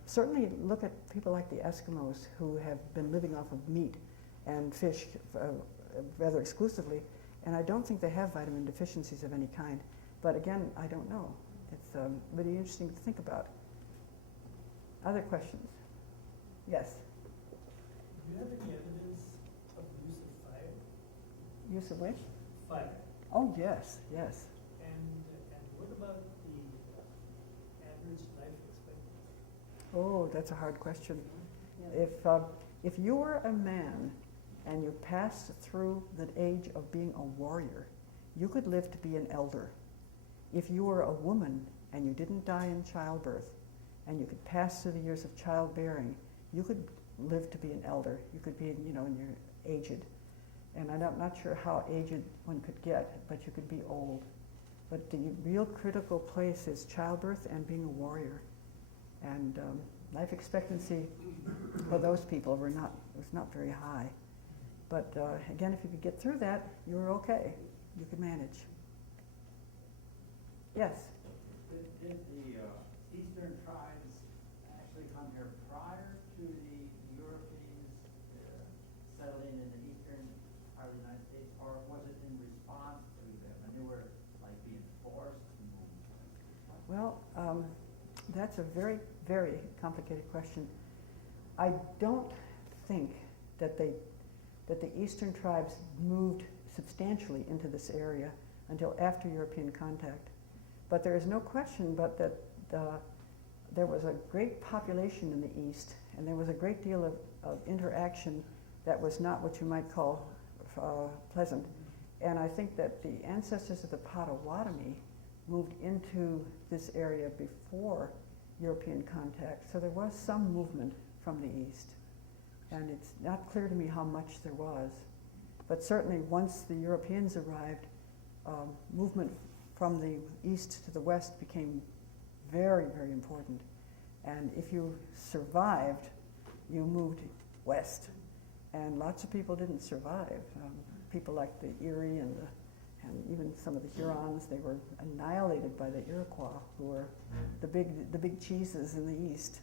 Certainly look at people like the Eskimos who have been living off of meat and fish rather exclusively, and I don't think they have vitamin deficiencies of any kind. But again, I don't know. It's really interesting to think about. Other questions? Yes? Do you have any evidence of use of fire? Use of which? Fire. Oh, yes, yes. And what about the average life expectancy? Oh, that's a hard question. Yeah. If you were a man and you passed through the age of being a warrior, you could live to be an elder. If you were a woman and you didn't die in childbirth, and you could pass through the years of childbearing, you could live to be an elder. You could be, in your aged. And I'm not sure how aged one could get, but you could be old. But the real critical place is childbirth and being a warrior. And life expectancy for those people was not very high. But again, if you could get through that, you were okay. You could manage. Yes? Did the Eastern tribes actually come here prior to the Europeans settling in the eastern part of the United States, or was it in response to them, and they were being forced to move? Well, that's a very, very complicated question. I don't think that the Eastern tribes moved substantially into this area until after European contact. But there is no question but that there was a great population in the East, and there was a great deal of interaction that was not what you might call pleasant. And I think that the ancestors of the Potawatomi moved into this area before European contact. So there was some movement from the East. And it's not clear to me how much there was. But certainly once the Europeans arrived, movement from the east to the west became very, very important. And if you survived, you moved west. and lots of people didn't survive. People like the Erie and even some of the Hurons, they were annihilated by the Iroquois, who were the big cheeses in the East.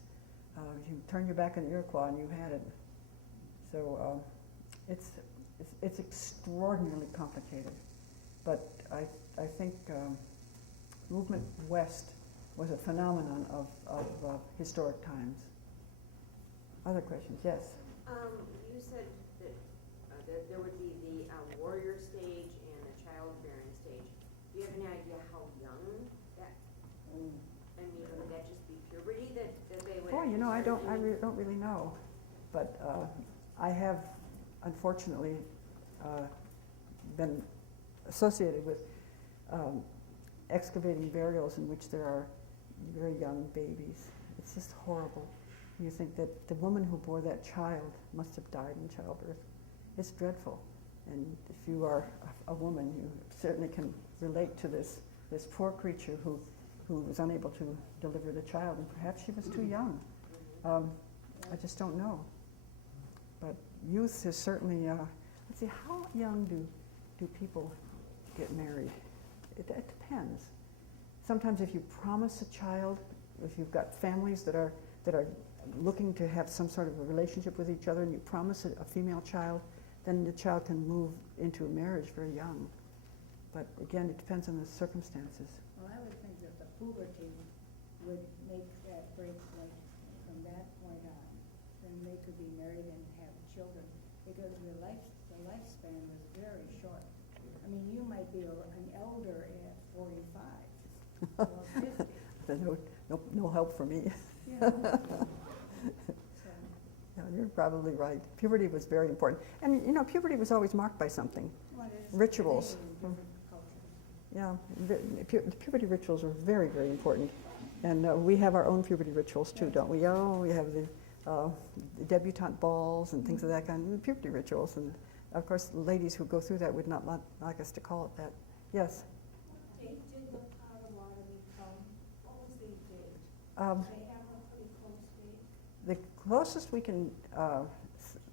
You turn your back on the Iroquois and you had it. So it's extraordinarily complicated. But I think movement west was a phenomenon of historic times. Other questions? Yes? You said that there would be the warrior stage and the childbearing stage. Do you have any idea how young that, I mean, would that just be puberty that they would? Oh, I don't really know. But I have, unfortunately, been associated with excavating burials in which there are very young babies. It's just horrible. You think that the woman who bore that child must have died in childbirth. It's dreadful. And if you are a woman, you certainly can relate to this poor creature who was unable to deliver the child, and perhaps she was too young. I just don't know. But youth is certainly, let's see, how young do people get married? It depends. Sometimes if you promise a child, if you've got families that are looking to have some sort of a relationship with each other, and you promise a female child, then the child can move into a marriage very young. But again, it depends on the circumstances. Well, I would think that the puberty would make that break, like, from that point on. Then they could be married and have children, because the lifespan was very short. I mean, you might be an elder at 45 or 50. No help for me. Yeah. No, you're probably right. Puberty was very important. And puberty was always marked by something. Well, it is Rituals. in different cultures. Yeah, puberty rituals are very, very important. And we have our own puberty rituals too, don't we? Oh, we have the debutante balls and things of that kind, puberty rituals. And of course, ladies who go through that would not like us to call it that. Yes? What date did the Pottery come? What was the date? They have a pretty close date? The closest we can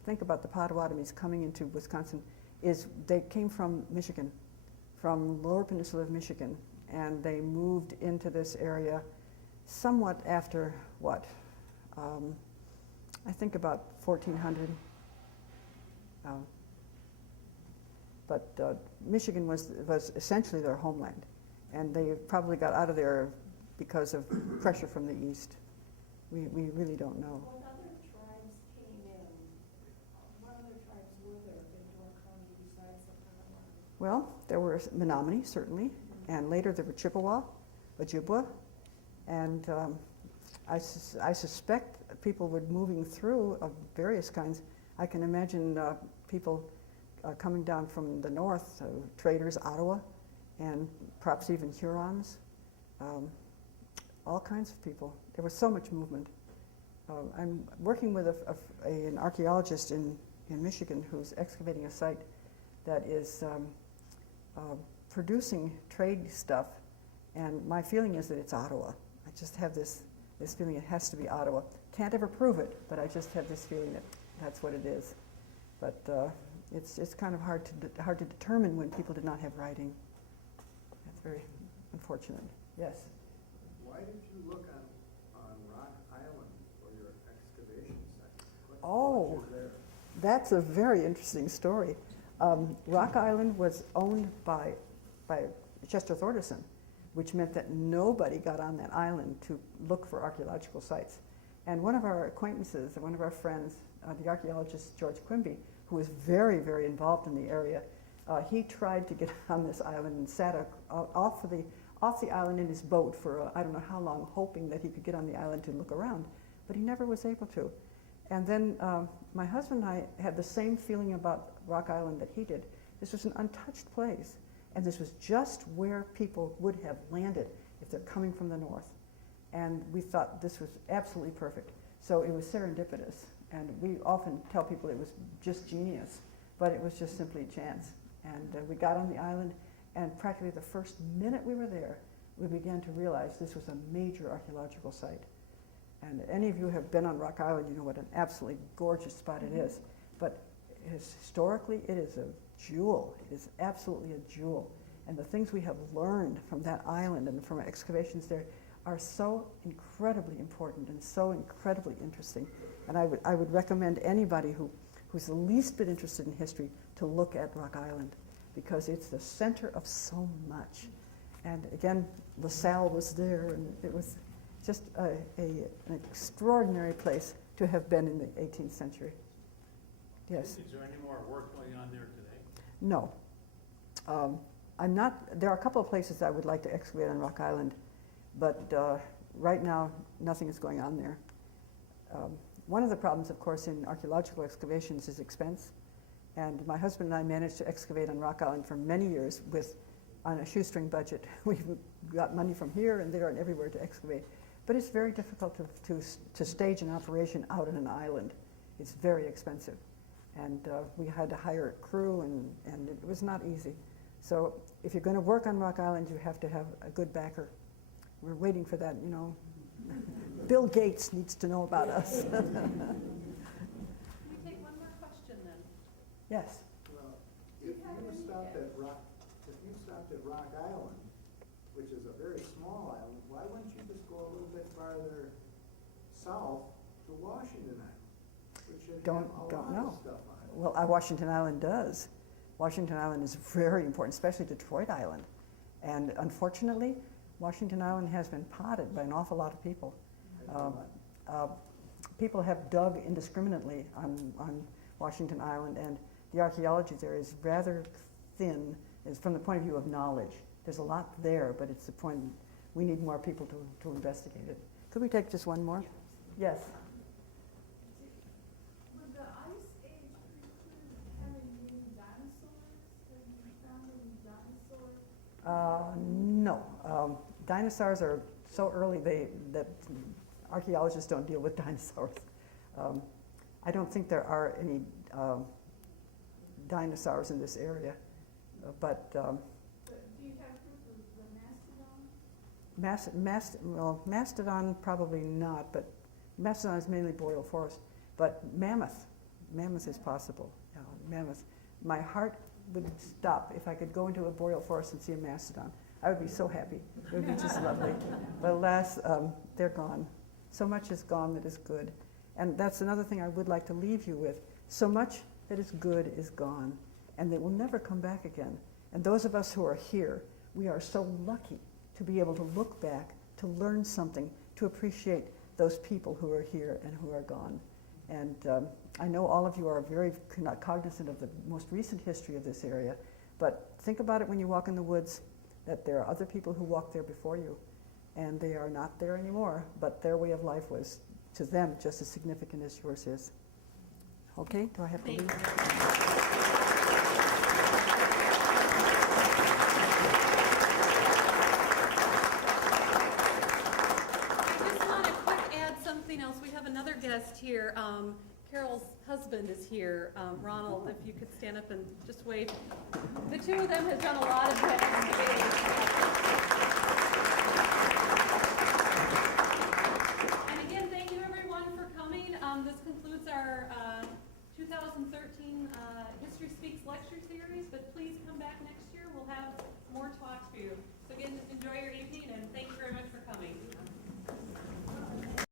think about the Potawatomis coming into Wisconsin is they came from Michigan, from Lower Peninsula of Michigan, and they moved into this area somewhat after what? I think about 1400. But Michigan was essentially their homeland, and they probably got out of there because of pressure from the east. We really don't know. What other tribes came in? What other tribes were there in Door County besides the Potawatomi? Well, there were Menominee, certainly, and later there were Chippewa, Ojibwa, and I suspect people were moving through of various kinds. I can imagine people coming down from the north, traders, Ottawa, and perhaps even Hurons, all kinds of people. There was so much movement. I'm working with an archaeologist in Michigan who's excavating a site that is producing trade stuff, and my feeling is that it's Ottawa. I just have this feeling it has to be Ottawa. Can't ever prove it, but I just have this feeling that that's what it is. But it's kind of hard to determine when people did not have writing. That's very unfortunate. Yes? Why did you look on Rock Island for your excavation site? Oh, that's a very interesting story. Rock Island was owned by Chester Thordarson, which meant that nobody got on that island to look for archaeological sites. And one of our acquaintances, one of our friends, the archaeologist George Quimby, who was very, very involved in the area, he tried to get on this island and sat off the island in his boat for I don't know how long, hoping that he could get on the island to look around, but he never was able to. And then my husband and I had the same feeling about Rock Island that he did. This was an untouched place, and this was just where people would have landed if they're coming from the north. And we thought this was absolutely perfect. So it was serendipitous, and we often tell people it was just genius, but it was just simply chance. And we got on the island, and practically the first minute we were there, we began to realize this was a major archaeological site. And any of you who have been on Rock Island, you know what an absolutely gorgeous spot it is. But historically, it is a jewel. It is absolutely a jewel. And the things we have learned from that island and from our excavations there are so incredibly important and so incredibly interesting. And I would recommend anybody who's the least bit interested in history to look at Rock Island, because it's the center of so much. And again, LaSalle was there, and it was just an extraordinary place to have been in the 18th century. Yes. Is there any more work going on there today? No. I'm not, there are a couple of places I would like to excavate on Rock Island, but right now, nothing is going on there. One of the problems, of course, in archaeological excavations is expense. And my husband and I managed to excavate on Rock Island for many years on a shoestring budget. We've got money from here and there and everywhere to excavate. But it's very difficult to stage an operation out on an island. It's very expensive. And we had to hire a crew, and it was not easy. So if you're going to work on Rock Island, you have to have a good backer. We're waiting for that, you know. Bill Gates needs to know about us. Can we take one more question then? Yes. Well, if you stopped at Rock Island, which is a very small island, why wouldn't you just go a little bit farther south to Washington Island, which should have a lot of stuff on it? Well, Washington Island does. Washington Island is very important, especially Detroit Island. And unfortunately, Washington Island has been potted by an awful lot of people. People have dug indiscriminately on Washington Island, and the archaeology there is rather thin from the point of view of knowledge. There's a lot there, but it's the point we need more people to investigate it. Could we take just one more? Yes. Would the Ice Age preclude having any dinosaurs? Have you found any dinosaurs? No. Dinosaurs are so early that archaeologists don't deal with dinosaurs. I don't think there are any dinosaurs in this area, but do you have proof of the mastodon? Mastodon probably not, but mastodon is mainly boreal forest. But mammoth is possible. Mammoth. My heart would stop if I could go into a boreal forest and see a mastodon. I would be so happy. It would be just lovely. But alas, they're gone. So much is gone that is good. And that's another thing I would like to leave you with. So much that is good is gone, and they will never come back again. And those of us who are here, we are so lucky to be able to look back, to learn something, to appreciate those people who are here and who are gone. And I know all of you are very cognizant of the most recent history of this area, but think about it when you walk in the woods, that there are other people who walked there before you, and they are not there anymore, but their way of life was, to them, just as significant as yours is. Okay, do I have to leave? I just want to quick add something else. We have another guest here. Carol's husband is here. Ronald, if you could stand up and just wave. The two of them have done a lot of excavating.